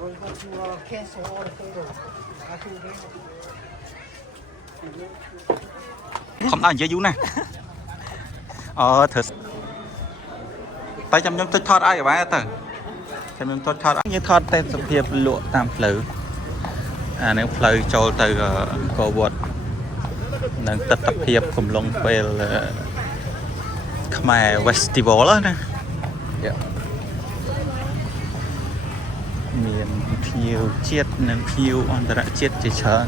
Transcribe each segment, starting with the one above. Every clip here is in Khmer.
cancel all the photos. I feel very. ខំដល់និយាយយូរណាស់ធ្វើតែចាំខ្ញុំចុចថតឲ្យបាយទៅចាំខ្ញុំចុចថតយើងថតតែសភាពលក់តាមផ្លូវអានេះផ្លូវចូលទៅអង្គរវត្តនឹងទស្សនភាពកំឡុងពេលខ្មែរ Festival ណាមានភ្ញៀវជាតិនិងភ្ញៀវអន្តរជាតិជាច្រើន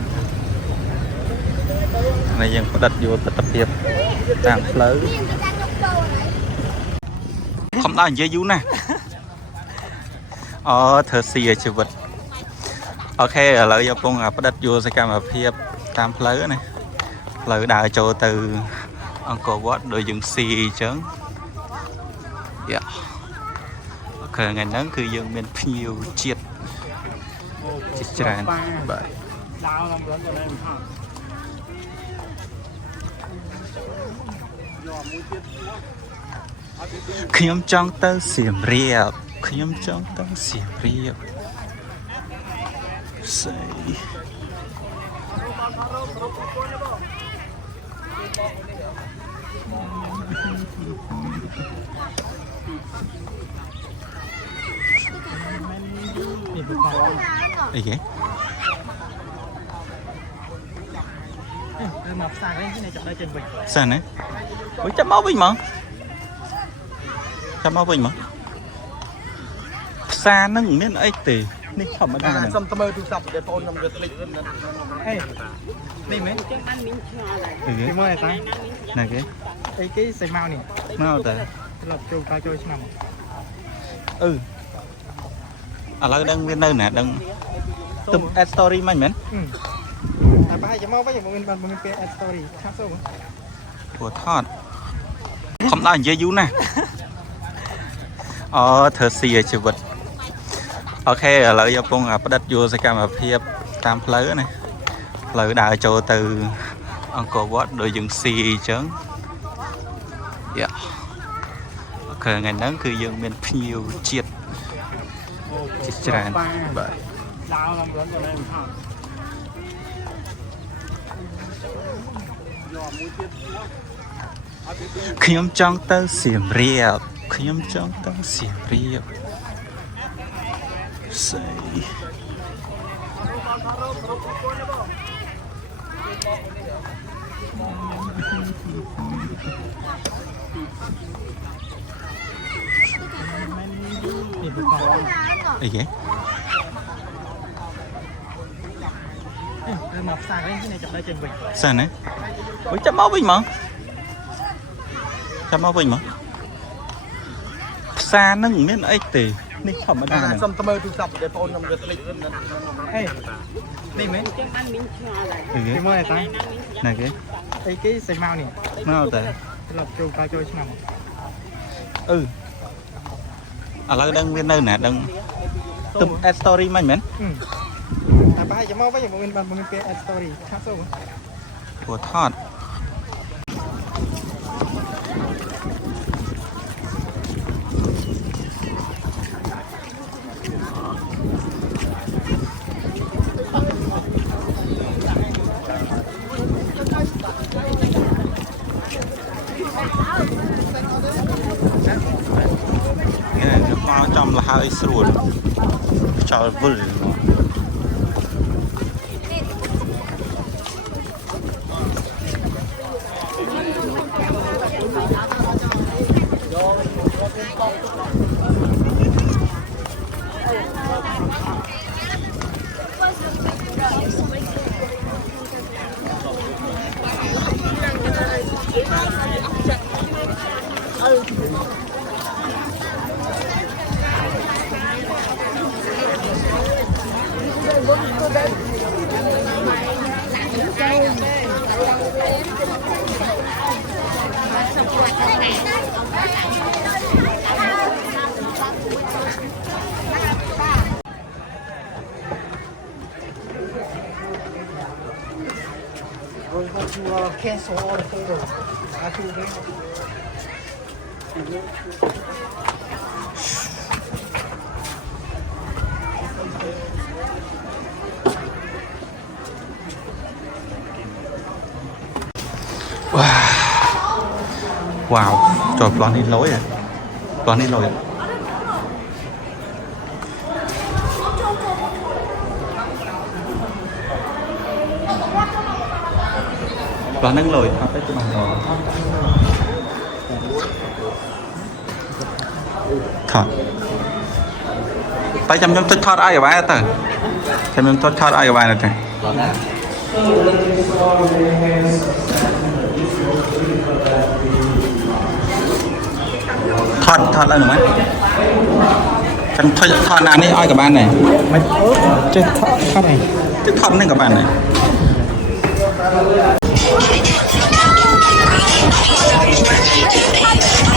ហើយយើងផ្ដិតយកទស្សនភាពតាមផ្លូវខំដល់និយាយយូរណាស់ធ្វើស៊ីឲ្យជីវិតអូខេឥឡូវយើងកំពុងផ្ដិតយកសកម្មភាពតាមផ្លូវណាផ្លូវដើរចូលទៅអង្គរវត្តដោយយើងស៊ីអញ្ចឹងអូខេថ្ងៃហ្នឹងគឺយើងមានភ្ញៀវជាតិជាច្រើនបាទខ្ញុំចង់ទៅសៀមរាបខ្ញុំចង់ទៅសៀមរាបស្អីអីគេមកផ្សារនេះចាប់ដល់ចេញវិញផ្សារណាវិញចាប់មកវិញហ្មងចាំមកវិញមកផ្សារហ្នឹងមិនមានអីទេនេះធម្មតាសុំទៅមើលទូរស័ព្ទបងប្អូនខ្ញុំវាភ្លេចហេនេះមែនចឹងបានមីងឆ្ងល់ហើយគេមើលតែណាគេអីគេសេមកនេះមកតែត្រឡប់ចូលកាចូលឆ្នាំឥឡូវដឹងវានៅណាដឹងទំ add story មិនមែនតែប្រហែលជាមកវិញមិនពេល add story ឆាប់ទៅព្រោះថតខំដល់និយាយយូរណាស់ធ្វើស៊ីឲ្យជីវិតអូខេឥឡូវយើងកំពុងផ្ដិតយកសកម្មភាពតាមផ្លូវណាផ្លូវដើរចូលទៅអង្គរវត្តដោយយើងស៊ីអញ្ចឹងអូខេថ្ងៃហ្នឹងគឺយើងមានភ្ញៀវជាតិជាច្រើនបាទខ្ញុំចង់ទៅសៀមរាបខ្ញុំចង់ទៅសៀមរាបស្អីអីគេមកផ្សារនេះចាប់ដល់ចេញវិញផ្សារណាវិញចាប់មកវិញហ្មងចាំមកវិញមកផ្សារហ្នឹងមិនមានអីទេនេះធម្មតាសុំទៅមើលទូរស័ព្ទបងប្អូនខ្ញុំវាភ្លេចហេនេះមែនចឹងបានមីងឆ្ងល់ហើយគេមើលតែណាគេអីគេសេមកនេះមកតែត្រឡប់ចូលកាចូលឆ្នាំឥឡូវដឹងវានៅណាដឹងទំ add story មិនមែនតែប្រហែលជាមកវិញមិនពេល add story ឆាប់ទៅព្រោះថតមកចំលហើយស្រួលចោលវិលcancel all the photos. I feel very. ว้าวจอดปลอนนี่ร้อยอ่ะปลอนนี่ร้อยปลอนนั่งเลยครับไปจุบันรอถอดไปจำทอดไอ้ไว้แต่จำทอดไอ้ไว้นะแต่ทอดแล้วหนูไหมฉันทอดนานนี่อ้อยกับบ้านไหนไม่จะทอดไหนจะทอดนึ่งกับบ้านไหน